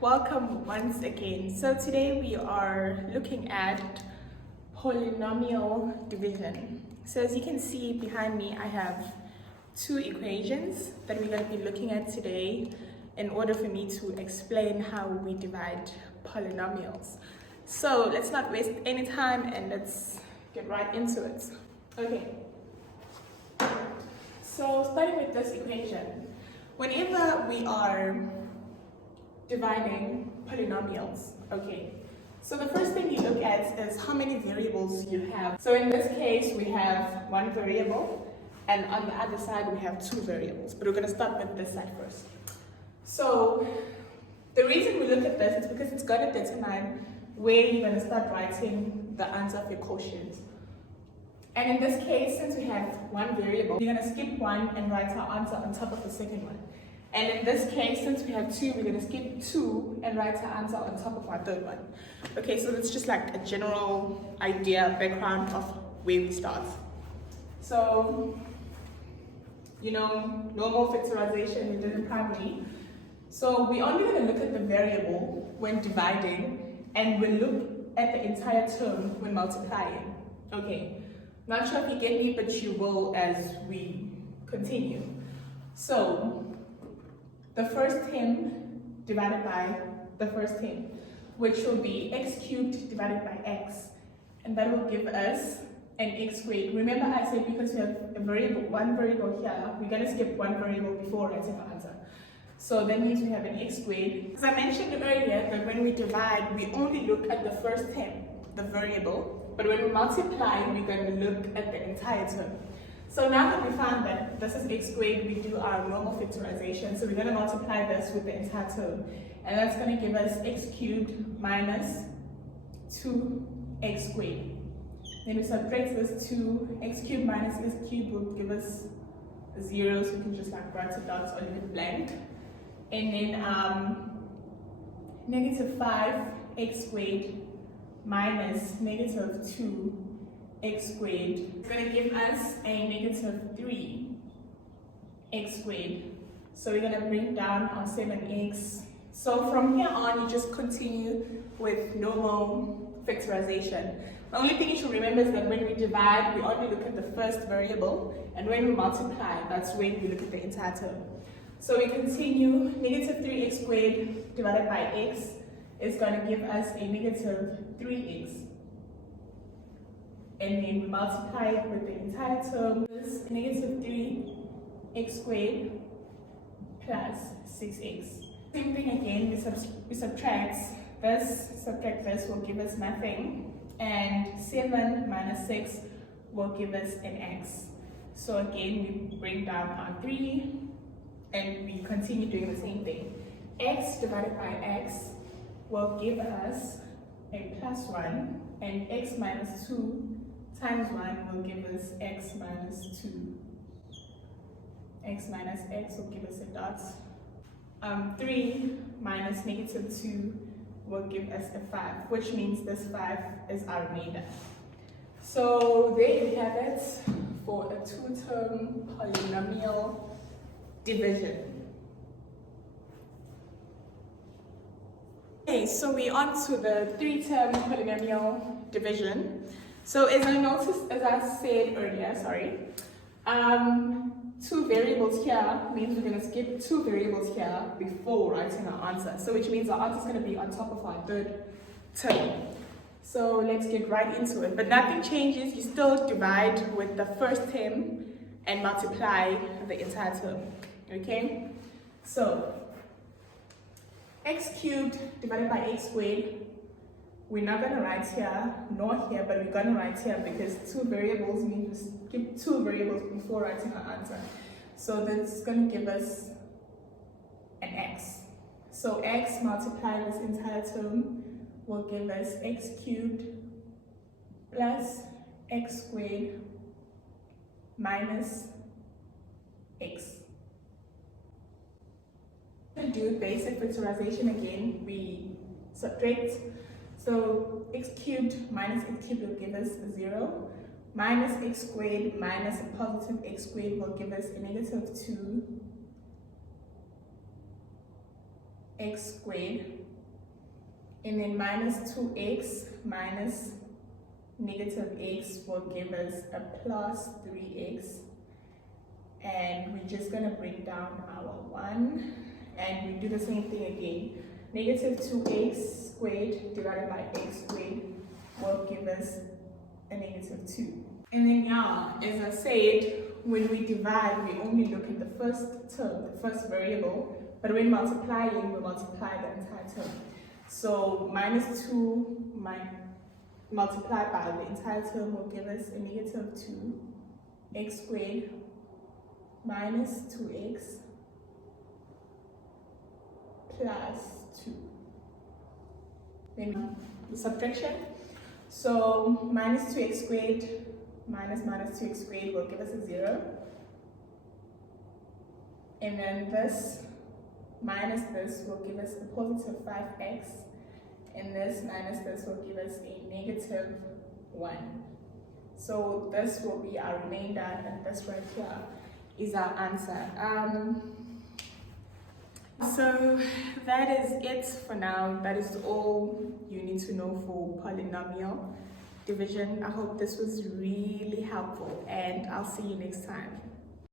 Welcome once again. So today we are looking at polynomial division. So as you can see behind me, I have two equations that we're going to be looking at today in order for me to explain how we divide polynomials. So let's not waste any time and let's get right into it. Okay. So starting with this equation, whenever we are dividing polynomials, okay, so the first thing you look at is how many variables you have. So in this case, we have one variable, and on the other side, we have two variables, but we're going to start with this side first. So the reason we look at this is because it's going to determine where you're going to start writing the answer of your quotient. And in this case, since we have one variable, we're going to skip one and write our answer on top of the second one. And in this case, since we have two, we're going to skip two and write our answer on top of our third one. Okay, so that's just like a general idea, background of where we start. So, you know, normal factorization we did in primary. So we're only going to look at the variable when dividing, and we'll look at the entire term when multiplying. Okay, not sure if you get me, but you will as we continue. So the first term divided by the first term, which will be x cubed divided by x, and that will give us an x squared. Remember I said because we have a variable, one variable here, we're going to skip one variable before writing our answer. So that means we have an x squared. As I mentioned earlier, that when we divide, we only look at the first term, the variable, but when we multiply, we're going to look at the entire term. So now that we found that this is x squared, we do our normal factorization. So we're going to multiply this with the entire term. And that's going to give us x cubed minus 2x squared. Then we subtract this 2, x cubed minus x cubed will give us 0, so we can just like write it out or leave it blank. And then negative 5x squared minus negative 2x squared is going to give us a negative 3x squared. So we're going to bring down our 7x. So from here on, you just continue with normal factorization. The only thing you should remember is that when we divide, we only look at the first variable, and when we multiply, that's when we look at the entire term. So we continue, negative 3x squared divided by x is going to give us a negative 3x. And then we multiply it with the entire term. This is negative 3x squared plus 6x. Same thing again, we subtract this will give us nothing. And 7 minus 6 will give us an x. So again, we bring down our 3 and we continue doing the same thing. X divided by x will give us a plus 1, and x minus 2 times 1 will give us x minus 2. X minus x will give us a dot. 3 minus negative 2 will give us a 5, which means this 5 is our remainder. So there you have it for a two-term polynomial division. Okay, so we're on to the three-term polynomial division. So as I said earlier, two variables here means we're going to skip two variables here before writing our answer. So which means our answer is going to be on top of our third term. So let's get right into it. But nothing changes. You still divide with the first term and multiply the entire term. Okay? So x cubed divided by x squared, we're not going to write here nor here, but we're going to write here because two variables means we skip two variables before writing our answer. So that's going to give us an x. So x multiplied this entire term will give us x cubed plus x squared minus x. To do basic factorization again, we subtract. So x cubed minus x cubed will give us 0. Minus x squared minus a positive x squared will give us a negative 2 x squared And then minus 2x minus negative x will give us a plus 3x. And we're just going to bring down our 1. And we do the same thing again. Negative 2x squared divided by x squared will give us a negative 2. And then now, as I said, when we divide, we only look at the first term, the first variable. But when multiplying, we multiply the entire term. So minus 2 multiplied by the entire term will give us a negative 2x squared minus 2x plus 2. Then the subtraction. So minus 2x squared minus 2x squared will give us a 0. And then this minus this will give us a positive 5x. And this minus this will give us a negative 1. So this will be our remainder, and this right here is our answer. So that is it for now. That is all you need to know for polynomial division. I hope this was really helpful, and I'll see you next time.